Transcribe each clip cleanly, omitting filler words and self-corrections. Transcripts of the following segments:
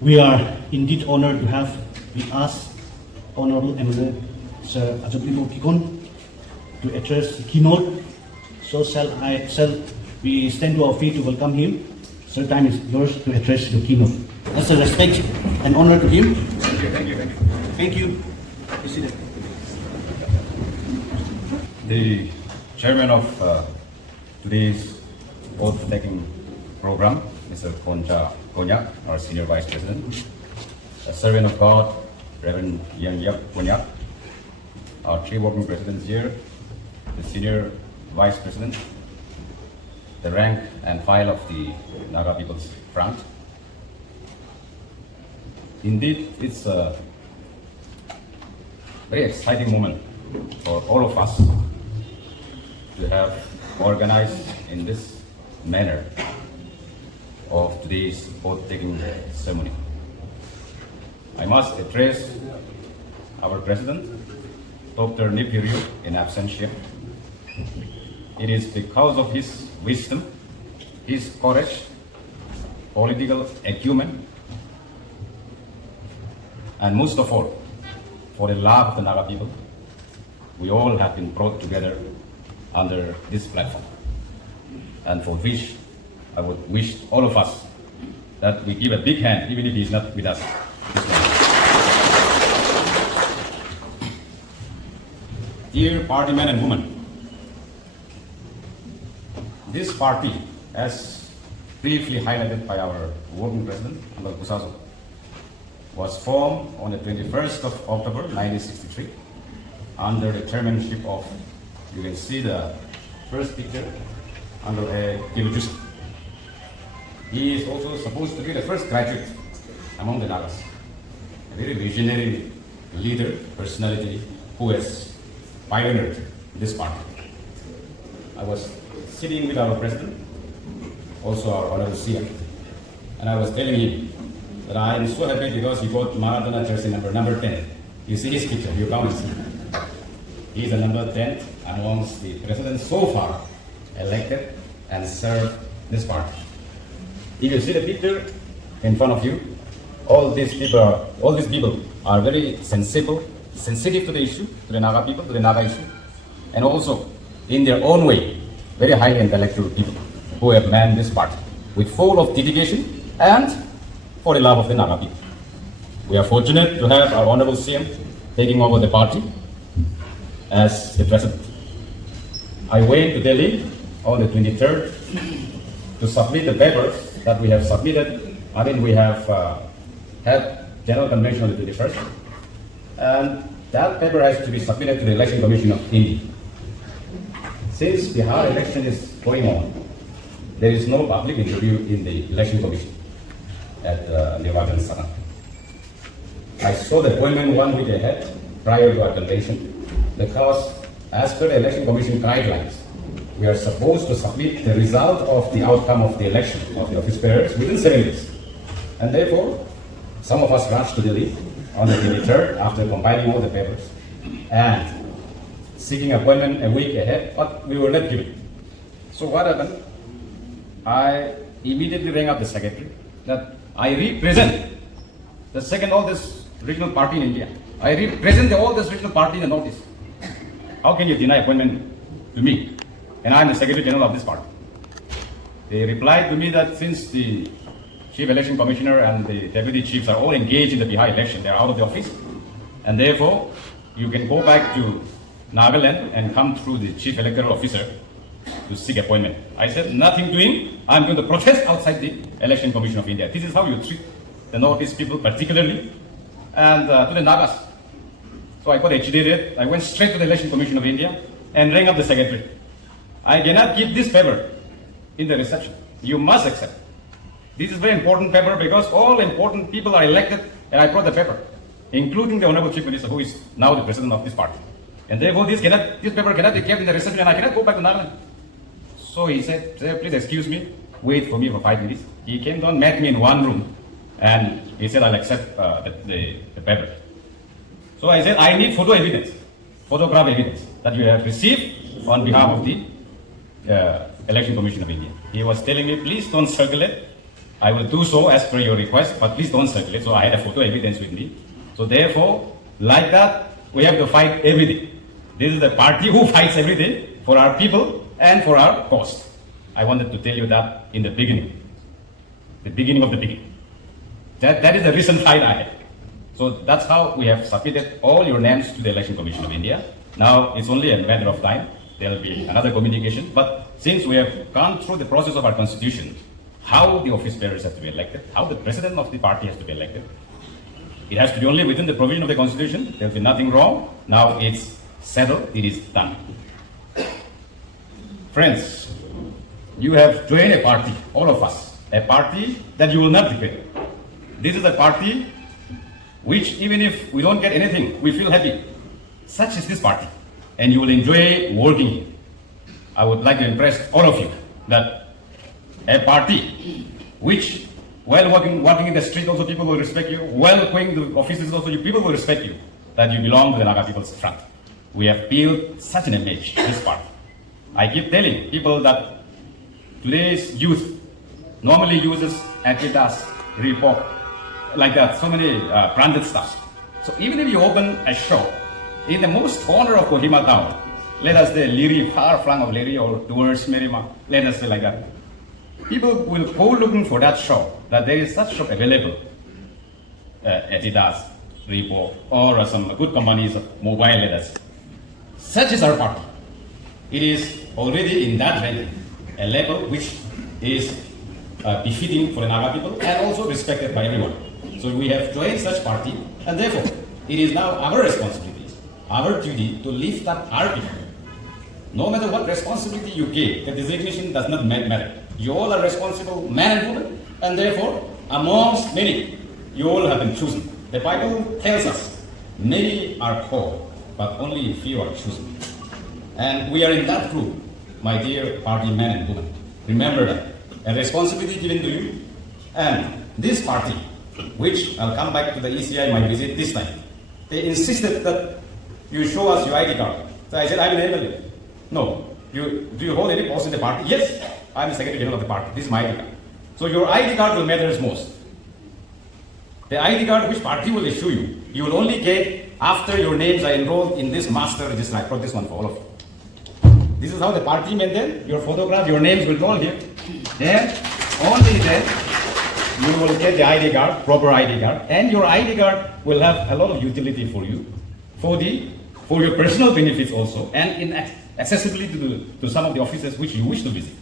We are indeed honored to have with us Honorable MLA Sir Achumbemo Kikon to address the keynote. So shall we stand to our feet to welcome him. Sir, time is yours to address the keynote. As a respect and honor to him. Thank you, thank you, thank you. Thank you. You see that? The chairman of today's oath-taking program, Mr. Konyak, our senior vice president, a servant of God, Reverend Yang Yap Konyak, our three working presidents here, the senior vice president, the rank and file of the Naga People's Front. Indeed, it's a very exciting moment for all of us to have organized in this manner of today's oath-taking ceremony. I must address our President, Dr. Nipirio, in absentia. It is because of his wisdom, his courage, political acumen, and most of all, for the love of the Naga people, we all have been brought together under this platform, and for which I would wish all of us that we give a big hand, even if he is not with us. Dear party men and women, this party, as briefly highlighted by our working president, Ambal Kusaso, was formed on the 21st of October 1963 under the chairmanship of, you can see the first picture, under Kilujuski. He is also supposed to be the first graduate among the Nagas, a very visionary leader, personality who has pioneered this party. I was sitting with our president, also our honorable CM, and I was telling him that I am so happy because he got Maradona jersey number 10. You see his picture, you come and see. He is the number 10 amongst the presidents so far elected and served this party. If you see the picture in front of you, all these people are very sensitive to the issue, to the Naga people, to the Naga issue, and also in their own way, very highly intellectual people who have manned this party with full of dedication and for the love of the Naga people. We are fortunate to have our honorable CM taking over the party as the president. I went to Delhi on the 23rd to submit the papers that we have submitted. We have had General Convention on the 21st, and that paper has to be submitted to the Election Commission of India. Since the Bihar election is going on, there is no public interview in the Election Commission at Nagaland Sana. I saw the appointment 1 week ahead prior to our convention because as per the Election Commission guidelines, we are supposed to submit the result of the outcome of the election of the office bearers within 7 days. And therefore, some of us rushed to Delhi on the 23rd after compiling all the papers and seeking appointment a week ahead, but we were not given. So what happened? I immediately rang up the secretary that I represent the second oldest regional party in India. I represent the oldest regional party in the Northeast. How can you deny appointment to me? And I am the Secretary General of this party. They replied to me that since the Chief Election Commissioner and the Deputy Chiefs are all engaged in the Bihar election, they are out of the office, and therefore you can go back to Nagaland and come through the Chief Electoral Officer to seek appointment. I said, nothing doing, I'm going to protest outside the Election Commission of India. This is how you treat the Northeast people particularly, and to the Nagas. So I got agitated, I went straight to the Election Commission of India and rang up the secretary. I cannot keep this paper in the reception. You must accept. This is very important paper because all important people are elected, and I brought the paper, including the Honorable Chief Minister, who is now the president of this party. And therefore, this paper cannot be kept in the reception, and I cannot go back to Nagaland. So he said, "Sir, please excuse me, wait for me for 5 minutes." He came down, met me in one room, and he said, "I'll accept the paper." So I said, "I need photograph evidence that you have received on behalf of the Election Commission of India." He was telling me, "Please don't circulate I will do so as per your request, but please don't circulate. So I had a photo evidence with me. So therefore, like that, we have to fight every day. This is the party who fights every day for our people and for our cause. I wanted to tell you that in the beginning of the beginning. That is the recent fight I had. So that's how we have submitted all your names to the Election Commission of India. Now it's only a matter of time. There will be another communication. But since we have gone through the process of our constitution, how the office bearers have to be elected, how the president of the party has to be elected, it has to be only within the provision of the constitution. There will be nothing wrong. Now it's settled. It is done. Friends, you have joined a party, all of us, a party that you will not regret. This is a party which, even if we don't get anything, we feel happy. Such is this party, and you will enjoy working here. I would like to impress all of you that a party which, while walking in the street, also people will respect you. While going to offices, also people will respect you, that you belong to the Naga people's front. We have built such an image, this party. I keep telling people that today's youth normally uses Adidas, Reebok, like that, so many branded stuff. So even if you open a shop in the most corner of Kohima town, let us say Liri, far flung of Liri or towards Merima, let us say like that. People will go looking for that shop, that there is such shop available, Adidas, Reebok, or some good companies of mobile, let us say. Such is our party. It is already in that ranking, a level which is befitting for the Naga people and also respected by everyone. So we have joined such party, and therefore it is now our responsibility, our duty to lift up our people. No matter what responsibility you give, the designation does not matter. You all are responsible men and women, and therefore amongst many, you all have been chosen. The Bible tells us, many are called, but only few are chosen. And we are in that group, my dear party men and women. Remember that, a responsibility given to you, and this party, which I'll come back to the ECI my visit this time, they insisted that you show us your ID card. So I said, I'm an MLA. No. Do you hold any post in the party? Yes, I'm the Secretary General of the party. This is my ID card. So your ID card will matter most. The ID card which party will issue you, you will only get after your names are enrolled in this master register. I brought this one for all of you. This is how the party maintained. Your photograph, your names will roll here. Then, only then, you will get the ID card, proper ID card, and your ID card will have a lot of utility for you, for your personal benefits also, and in accessibility to some of the offices which you wish to visit.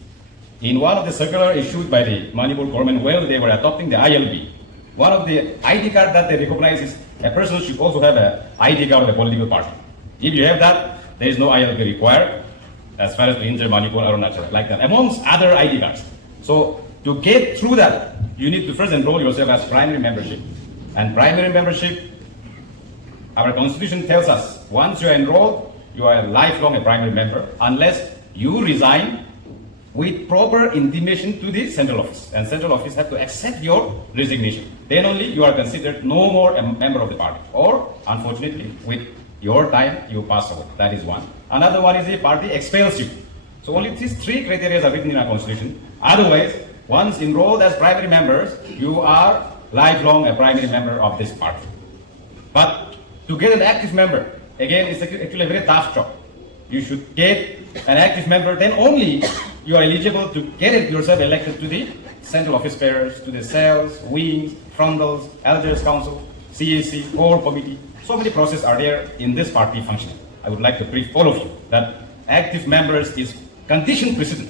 In one of the circular issued by the Manipur government, where they were adopting the ILB, one of the ID card that they recognize is a person should also have an ID card of a political party. If you have that, there is no ILB required as far as to enter Manipur or Arunachal, like that, amongst other ID cards. So to get through that, you need to first enroll yourself as primary membership. And primary membership, our constitution tells us, once you are enrolled, you are lifelong a primary member, unless you resign with proper intimation to the central office. And central office have to accept your resignation. Then only you are considered no more a member of the party. Or, unfortunately, with your time, you pass away. That is one. Another one is the party expels you. So only these three criteria are written in our constitution. Otherwise, once enrolled as primary members, you are lifelong a primary member of this party. But to get an active member, again, it's actually a very tough job. You should get an active member, then only you are eligible to get yourself elected to the central office bearers, to the cells, wings, frontals, elders council, CAC, core committee. So many processes are there in this party functioning. I would like to brief all of you that active members is condition precedent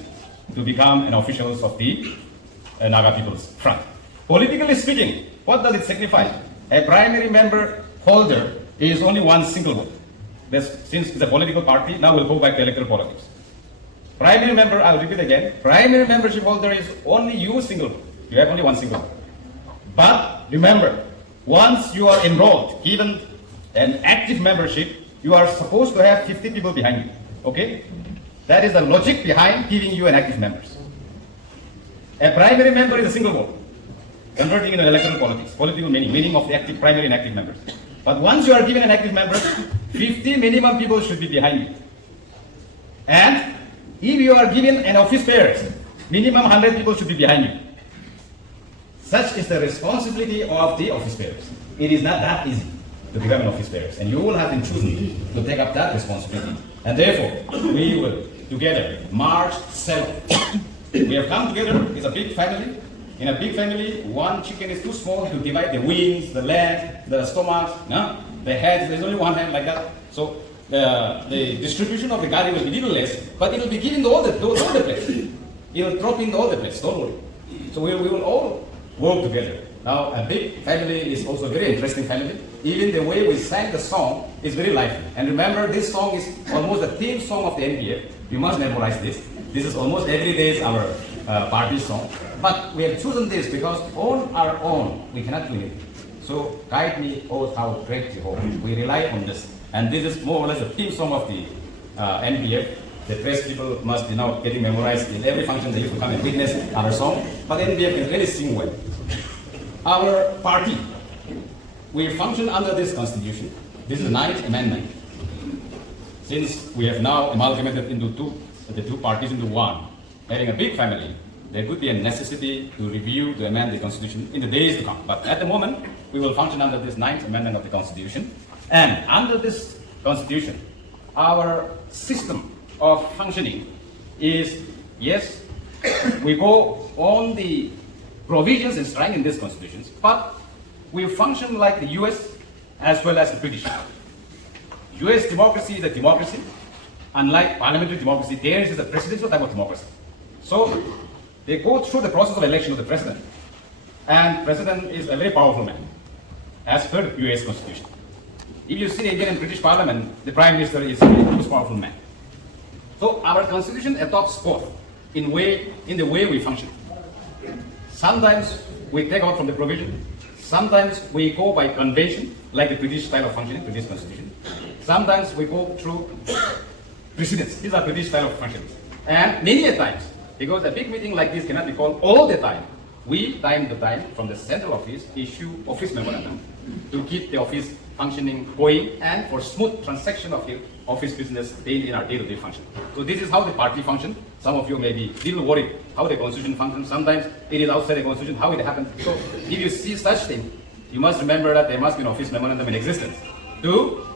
to become an officials of the Naga People's Front. Politically speaking, what does it signify? A primary member holder is only one single vote. Since it's a political party, now we'll go back to electoral politics. Primary member, I'll repeat again, primary membership holder is only you single vote. You have only one single vote. But remember, once you are enrolled, given an active membership, you are supposed to have 50 people behind you. Okay? That is the logic behind giving you an active member. A primary member is a single vote, converting into electoral politics, political meaning of the active primary and active members. But once you are given an active member, 50 minimum people should be behind you. And if you are given an office bearers, minimum 100 people should be behind you. Such is the responsibility of the office bearers. It is not that easy to become an office bearer, and you will have been chosen to take up that responsibility. And therefore, we will together march 7. We have come together. It's a big family. In a big family, one chicken is too small to divide the wings, the legs, the stomach, no? The head. There's only one hand like that. So the distribution of the gari will be little less, but it will be given to all the places. It will drop in all the places. Don't worry. So we will all work together. Now, a big family is also a very interesting family. Even the way we sang the song is very lively. And remember, this song is almost the theme song of the NPF. You must memorize this. This is almost every day our party song. But we have chosen this because on our own, we cannot do it. So, guide me, oh, how great Jehovah. We rely on this. And this is more or less the theme song of the NPF. The press people must be now getting memorized in every function. They used to come and witness our song. But NPF can really sing well. Our party, we function under this constitution. This is the 9th amendment. Since we have now amalgamated into the two parties into one, having a big family, there could be a necessity to review, to amend the constitution in the days to come. But at the moment, we will function under this 9th amendment of the constitution. And under this constitution, our system of functioning is, yes, we go on the provisions enshrined in these constitutions, but we function like the US as well as the British. US democracy is a democracy. Unlike parliamentary democracy, theirs is a presidential type of democracy. So they go through the process of election of the president. And president is a very powerful man, as per US constitution. If you see the Indian and British parliament, the prime minister is the most powerful man. So our constitution adopts both in the way we function. Sometimes we take out from the provision. Sometimes we go by convention, like the British style of functioning, British constitution. Sometimes we go through precedents. These are British style of functions. And many a times, because a big meeting like this cannot be called all the time, we, time to time, from the central office, issue office memorandum to keep the office functioning, going, and for smooth transaction of the office business in our day-to-day function. So this is how the party functions. Some of you may be a little worried how the constitution functions. Sometimes it is outside the constitution, how it happens. So if you see such thing, you must remember that there must be an office memorandum in existence to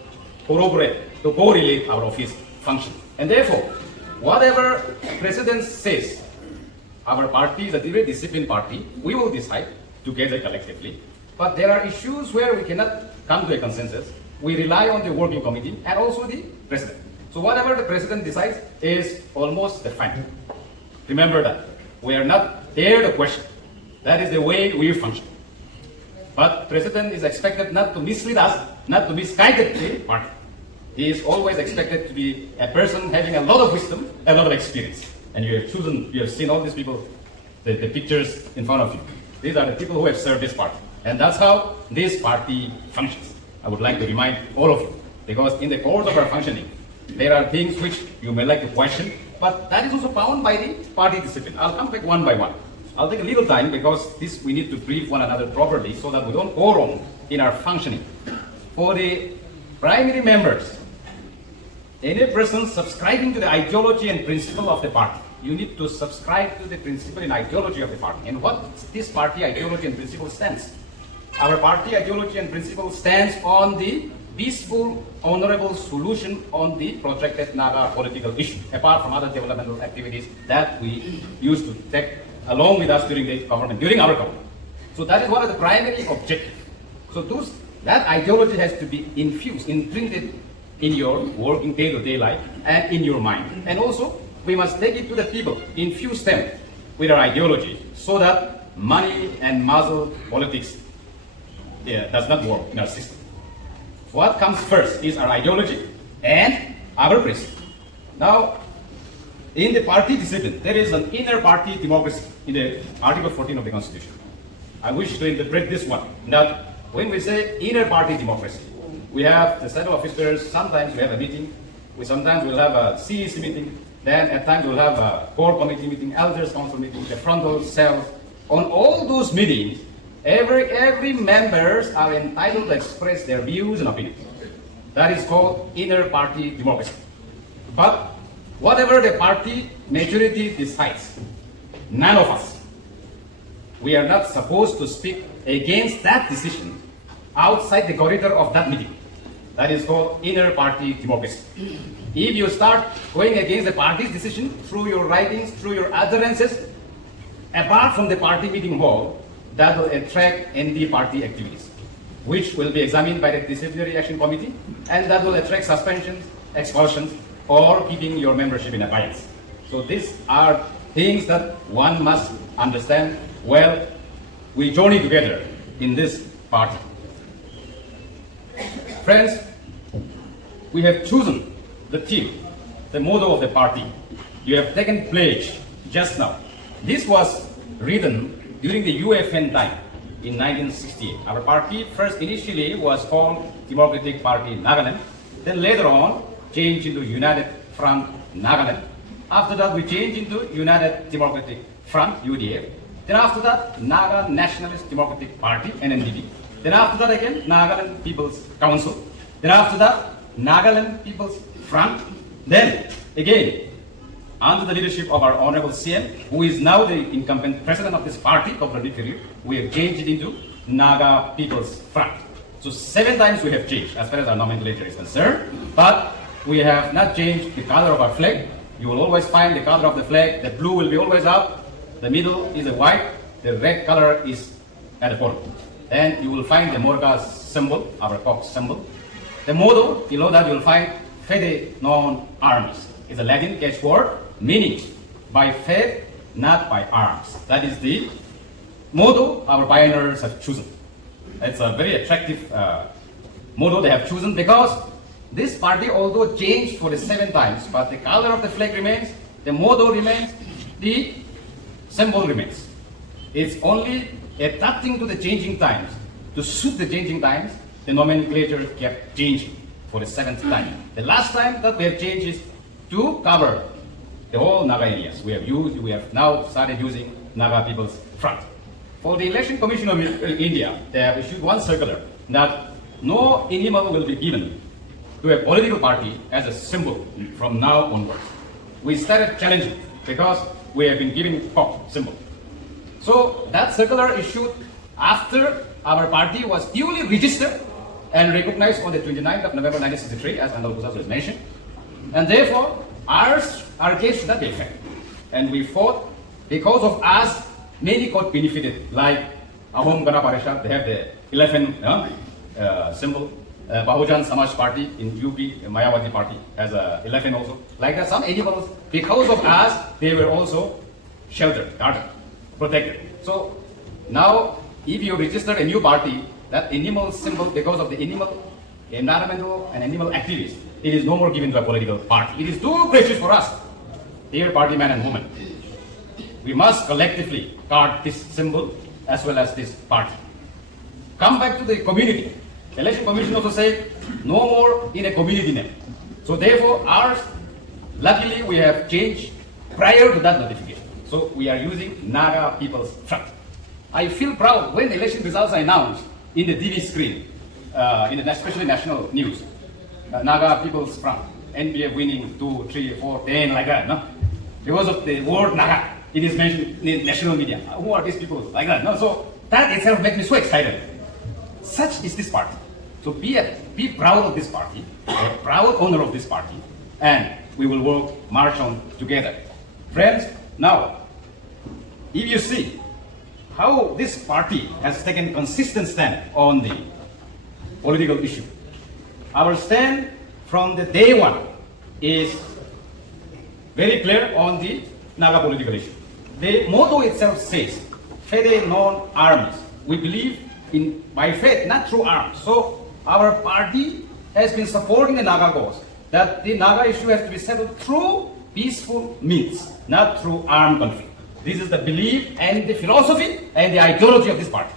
corroborate, to correlate our office function. And therefore, whatever president says, our party is a very disciplined party. We will decide together collectively. But there are issues where we cannot come to a consensus. We rely on the working committee and also the president. So whatever the president decides is almost the final. Remember that. We are not there to question. That is the way we function. But president is expected not to mislead us, not to misguide the party. He is always expected to be a person having a lot of wisdom, a lot of experience. And you have seen all these people, the pictures in front of you. These are the people who have served this party. And that's how this party functions. I would like to remind all of you, because in the course of our functioning, there are things which you may like to question, but that is also bound by the party discipline. I'll come back one by one. I'll take a little time because we need to brief one another properly so that we don't go wrong in our functioning. For the primary members, any person subscribing to the ideology and principle of the party, you need to subscribe to the principle and ideology of the party. And what this party ideology and principle stands? Our party ideology and principle stands on the peaceful, honorable solution on the projected Naga political issue, apart from other developmental activities that we used to take along with us during the government, during our government. So that is one of the primary objectives. So that ideology has to be infused, imprinted in your working day-to-day life and in your mind. And also, we must take it to the people, infuse them with our ideology so that money and muscle politics does not work in our system. What comes first is our ideology and our principle. Now, in the party discipline, there is an inner party democracy in the Article 14 of the Constitution. I wish to interpret this one, that when we say inner party democracy, we have the central office bearers, sometimes we have a meeting, sometimes we'll have a CEC meeting, then at times we'll have a core committee meeting, elders council meeting, the frontals, cells. On all those meetings, every members are entitled to express their views and opinions. That is called inner party democracy. But whatever the party majority decides, none of us we are not supposed to speak against that decision outside the corridor of that meeting. That is called inner party democracy. If you start going against the party's decision through your writings, through your utterances, apart from the party meeting hall, that will attract anti-party activities, which will be examined by the disciplinary action committee, and that will attract suspensions, expulsions, or keeping your membership in abeyance. So these are things that one must understand while we journey together in this party. Friends, we have chosen the theme, the motto of the party. You have taken pledge just now. This was written during the UFN time in 1968. Our party first initially was called Democratic Party Nagaland, then later on changed into United Front Nagaland. After that we changed into United Democratic Front, UDF. Then after that, Naga Nationalist Democratic Party, NNDP. Then after that again, Nagaland People's Council. Then after that, Nagaland People's Front. Then again, under the leadership of our Honorable CM, who is now the incumbent president of this party, Dr. Nikhil, we have changed it into Naga People's Front. So 7 times we have changed as far as our nomenclature is concerned, but we have not changed the color of our flag. You will always find the color of the flag. The blue will be always up, the middle is the white, the red color is at the bottom. Then you will find the Morga symbol, our cock symbol. The motto, below that you will find Fede non armis. It's a Latin catchword meaning by faith, not by arms. That is the motto our pioneers have chosen. It's a very attractive motto they have chosen because this party, although changed for the 7 times, but the color of the flag remains, the motto remains, the symbol remains. It's only adapting to the changing times. To suit the changing times, the nomenclature kept changing for the 7th time. The last time that we have changed is to cover the whole Naga areas. We have now started using Naga People's Front. For the Election Commission of India, they have issued one circular that no animal will be given to a political party as a symbol from now onwards. We started challenging because we have been giving cock symbol. So that circular issued after our party was duly registered and recognized on the 29th of November 1963, as Andal Kusas has mentioned. And therefore, our case should not be affected. And we fought because of us, many got benefited, like Ahom Gana Parishad, they have the 11 symbol. Bahujan Samaj Party in UP, Mayawati Party has a 11 also. Like that, some animals, because of us, they were also sheltered, guarded, protected. So now, if you register a new party, that animal symbol, because of the animal, environmental and animal activists, it is no more given to a political party. It is too precious for us, dear party man and woman. We must collectively guard this symbol as well as this party. Come back to the community. Election Commission also said no more in a community name. So therefore, ours, luckily we have changed prior to that notification. So we are using Naga People's Front. I feel proud when the election results are announced in the TV screen, especially national news. Naga People's Front, NPF winning 2, 3, 4, 10, like that, no? Because of the word Naga, it is mentioned in national media. Who are these people? Like that, no? So that itself makes me so excited. Such is this party. So be proud of this party, a proud owner of this party, and we will march on together. Friends, now, if you see how this party has taken consistent stand on the political issue, our stand from the day one is very clear on the Naga political issue. The motto itself says, Fede non armis. We believe in by faith, not through arms. So our party has been supporting the Naga cause, that the Naga issue has to be settled through peaceful means, not through armed conflict. This is the belief and the philosophy and the ideology of this party.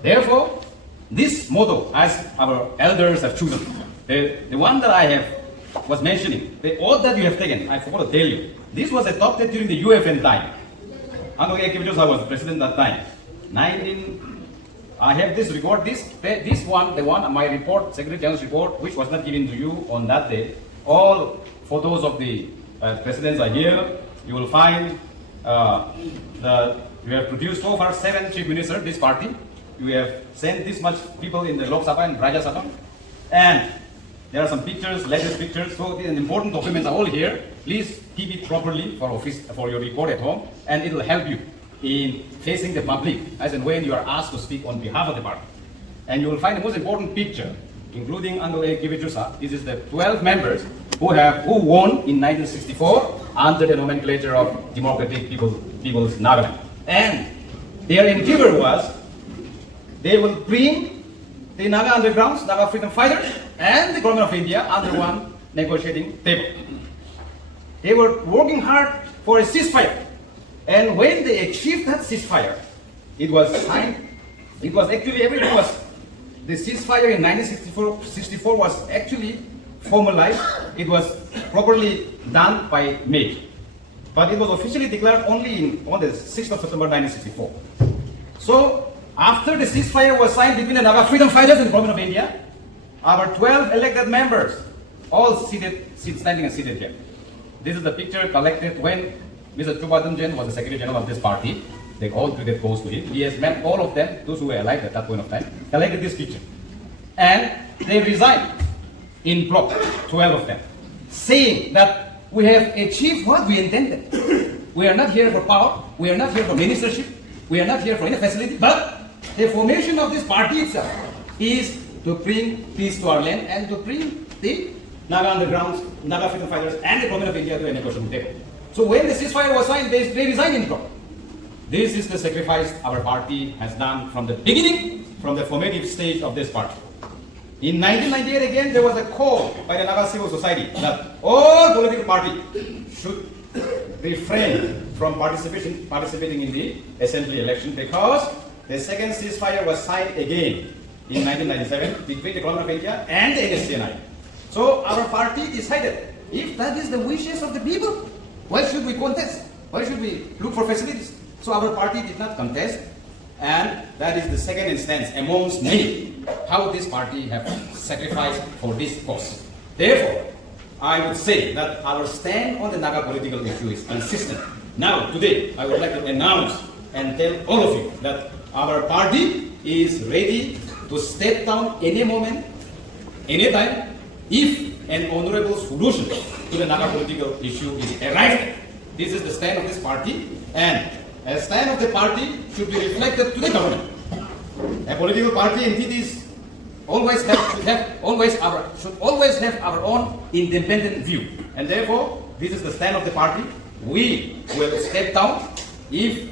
Therefore, this motto, as our elders have chosen, the one that I was mentioning, the oath that you have taken, I forgot to tell you, this was adopted during the UFN time. Andoge Kibijosa was the president at that time. I have this record, this one, the one, my report, Secretary General's report, which was not given to you on that day. All photos of the presidents are here. You will find the We have produced so far 7 chief ministers, this party. We have sent this much people in the Lok Sabha and Rajya Sabha. And there are some pictures, latest pictures. So these important documents are all here. Please keep it properly for office, for your report at home, and it will help you in facing the public as and when you are asked to speak on behalf of the party. And you will find the most important picture, including MLA Kivijusa. This is the 12 members who won in 1964 under the nomenclature of Democratic People's Nagaland. And their endeavor was they will bring the Naga undergrounds, Naga freedom fighters, and the government of India under one negotiating table. They were working hard for a ceasefire. And when they achieved that ceasefire, it was signed. It was actually, everything was, the ceasefire in 1964 was actually formalized. It was properly done by May. But it was officially declared only on the 6th of September 1964. So, after the ceasefire was signed between the Naga freedom fighters and the government of India, our 12 elected members, all standing and seated here. This is the picture collected when Mr. Chubadanjan was the Secretary General of this party. They all treated close to him. He has met all of them, those who were alive at that point of time, collected this picture. And they resigned in block, 12 of them, saying that we have achieved what we intended. We are not here for power, we are not here for ministership, we are not here for any facility, but the formation of this party itself is to bring peace to our land and to bring the Naga undergrounds, Naga freedom fighters, and the government of India to a negotiation table. So when the ceasefire was signed, they resigned in block. This is the sacrifice our party has done from the beginning, from the formative stage of this party. In 1998 again, there was a call by the Naga civil society that all political parties should refrain from participating in the assembly election because the second ceasefire was signed again in 1997 between the government of India and the NSCNI. So our party decided, if that is the wishes of the people, why should we contest? Why should we look for facilities? So our party did not contest, and that is the second instance amongst many how this party have sacrificed for this cause. Therefore, I would say that our stand on the Naga political issue is consistent. Now, today, I would like to announce and tell all of you that our party is ready to step down any moment, anytime, if an honorable solution to the Naga political issue is arrived at. This is the stand of this party, and a stand of the party should be reflected to the government. A political party entities should always have our own independent view, and therefore this is the stand of the party. We will step down if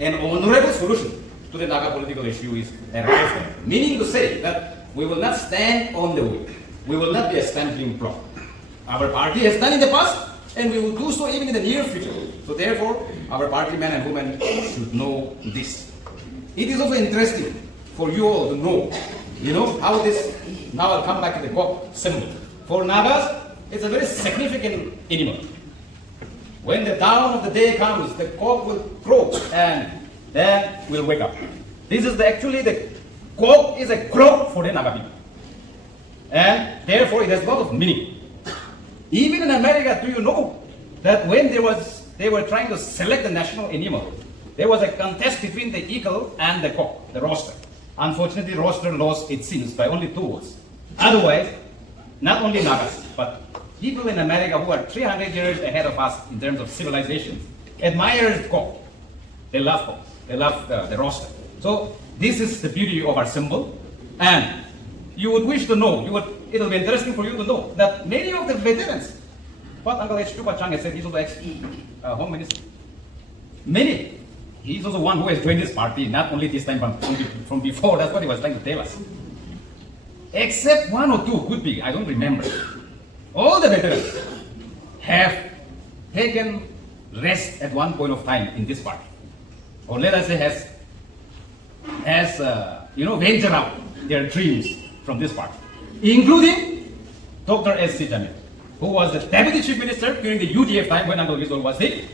an honorable solution to the Naga political issue is arrived at. Meaning to say that we will not stand on the way. We will not be a stumbling block. Our party has done in the past, and we will do so even in the near future. So therefore, our party men and women should know this. It is also interesting for you all to know, how this, now I'll come back to the cock symbol. For Nagas, it's a very significant animal. When the dawn of the day comes, the cock will crow and then we'll wake up. This is actually the cock is a crow for the Naga people. And therefore it has a lot of meaning. Even in America, do you know that when they were trying to select the national animal, there was a contest between the eagle and the cock, the rooster. Unfortunately, rooster lost its sins by only 2 votes. Otherwise, not only Nagas, but people in America who are 300 years ahead of us in terms of civilization admire the cock. They love cock. They love the rooster. So this is the beauty of our symbol. And you would wish to know, it will be interesting for you to know that many of the veterans, what Uncle H. Chupa Chang has said, he's also ex-Home Minister. Many. He's also one who has joined this party, not only this time, but from before. That's what he was trying to tell us. Except 1 or 2, could be, I don't remember. All the veterans have taken rest at one point of time in this party. Or let us say has ventured out their dreams from this party. Including Dr. S.C. Jamil, who was the Deputy Chief Minister during the UDF time when Uncle Vizol was the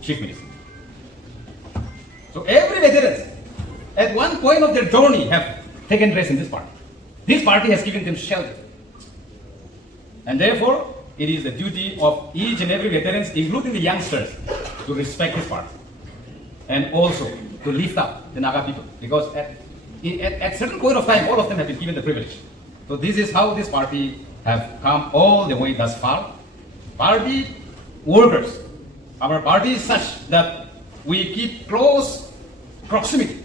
Chief Minister. So every veteran, at one point of their journey, have taken rest in this party. This party has given them shelter. And therefore, it is the duty of each and every veteran, including the youngsters, to respect this party. and also to lift up the Naga people, because at certain point of time, all of them have been given the privilege. So this is how this party have come all the way thus far. Party workers, our party is such that we keep close proximity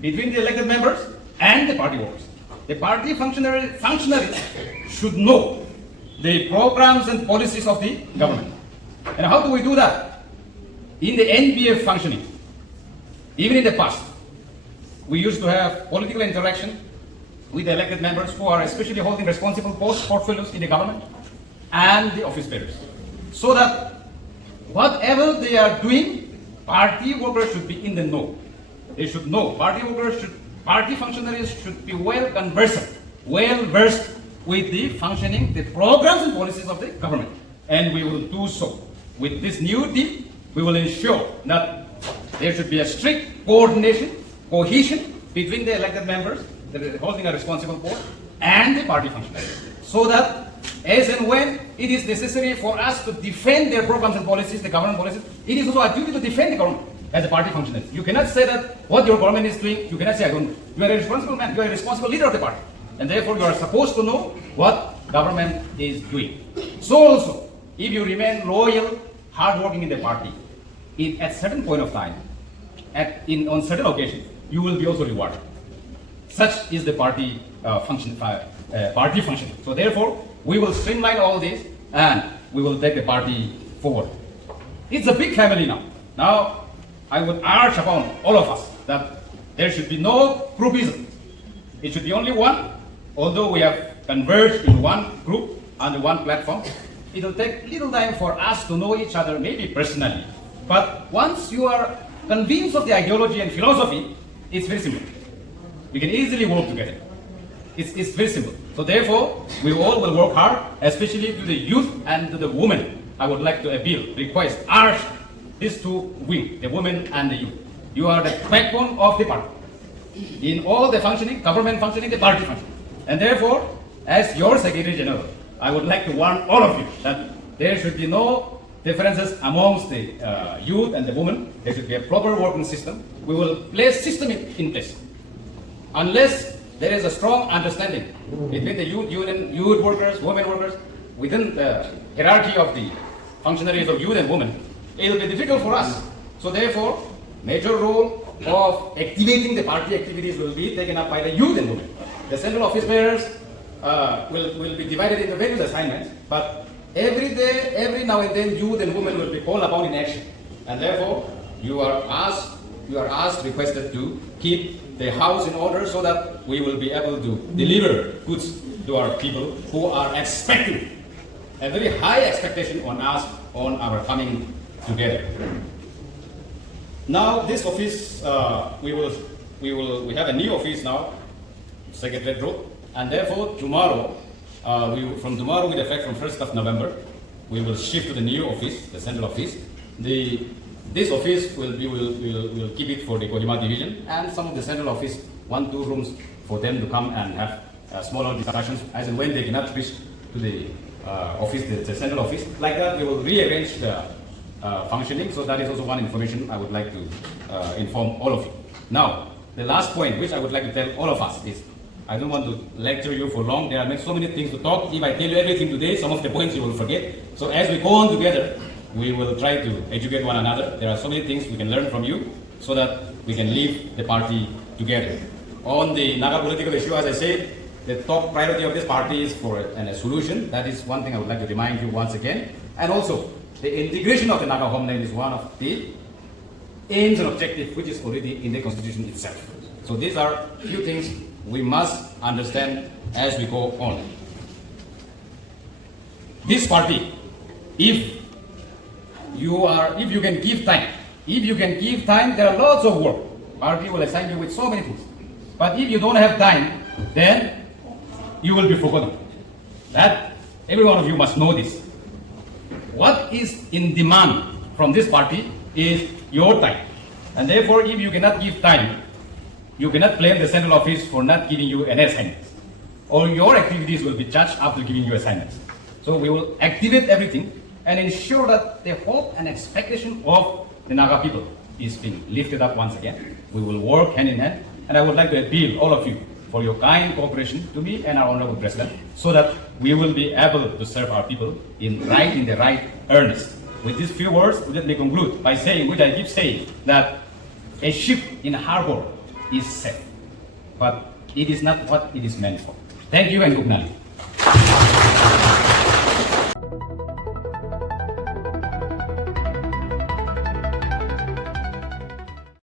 between the elected members and the party workers. The party functionaries should know the programs and policies of the government. And how do we do that? In the NPF functioning, even in the past, we used to have political interaction with the elected members who are especially holding responsible posts, portfolios in the government, and the office bearers. So that whatever they are doing, party workers should be in the know. They should know. Party functionaries should be well conversant, well versed with the functioning, the programs and policies of the government. And we will do so. With this new team, we will ensure that there should be a strict coordination, cohesion between the elected members that are holding a responsible post and the party functionaries. So that as and when it is necessary for us to defend their programs and policies, the government policies, it is also our duty to defend the government as a party functionary. You cannot say that what your government is doing, you cannot say I don't know. You are a responsible man, you are a responsible leader of the party. And therefore you are supposed to know what government is doing. So also, if you remain loyal, hardworking in the party, at certain point of time, on certain occasions, you will be also rewarded. Such is the party functioning. So therefore, we will streamline all this and we will take the party forward. It's a big family now. Now, I would urge upon all of us that there should be no groupism. It should be only one. Although we have converged in one group under one platform, it will take little time for us to know each other, maybe personally. But once you are convinced of the ideology and philosophy, it's very simple. We can easily work together. It's very simple. So therefore, we all will work hard, especially to the youth and to the women. I would like to appeal, request, urge these two wing, the women and the youth. You are the backbone of the party. In all the functioning, government functioning, the party functioning. And therefore, as your Secretary General, I would like to warn all of you that there should be no differences amongst the youth and the women. There should be a proper working system. We will place system in place. Unless there is a strong understanding between the youth workers, women workers, within the hierarchy of the functionaries of youth and women, it will be difficult for us. So therefore, major role of activating the party activities will be taken up by the youth and women. The central office bearers will be divided into various assignments, but every day, every now and then, youth and women will be called upon in action. And therefore, you are asked, requested to keep the house in order so that we will be able to deliver goods to our people who are expecting a very high expectation on us, on our coming together. Now, this office, we have a new office now, Secretariat Road, and therefore tomorrow, from tomorrow with effect from 1st of November, we will shift to the new office, the central office. This office will keep it for the Kohima division, and some of the central office, 1-2 rooms for them to come and have smaller discussions as and when they cannot reach to the office, the central office. Like that, we will rearrange the functioning. So that is also one information I would like to inform all of you. Now, the last point which I would like to tell all of us is, I don't want to lecture you for long. There are so many things to talk. If I tell you everything today, some of the points you will forget. So as we go on together, we will try to educate one another. There are so many things we can learn from you so that we can lead the party together. On the Naga political issue, as I said, the top priority of this party is for a solution. That is one thing I would like to remind you once again. And also, the integration of the Naga homeland is one of the aims and objectives which is already in the constitution itself. So these are few things we must understand as we go on. This party, if you can give time, there are lots of work. Party will assign you with so many things. But if you don't have time, then you will be forgotten. That every one of you must know this. What is in demand from this party is your time. And therefore, if you cannot give time, you cannot blame the central office for not giving you an assignment. Or your activities will be judged after giving you assignments. So we will activate everything and ensure that the hope and expectation of the Naga people is being lifted up once again. We will work hand in hand, and I would like to appeal all of you for your kind cooperation to me and our Honorable President, so that we will be able to serve our people in the right earnest. With these few words, let me conclude by saying, which I keep saying, that a ship in a harbor is safe, but it is not what it is meant for. Thank you and good night.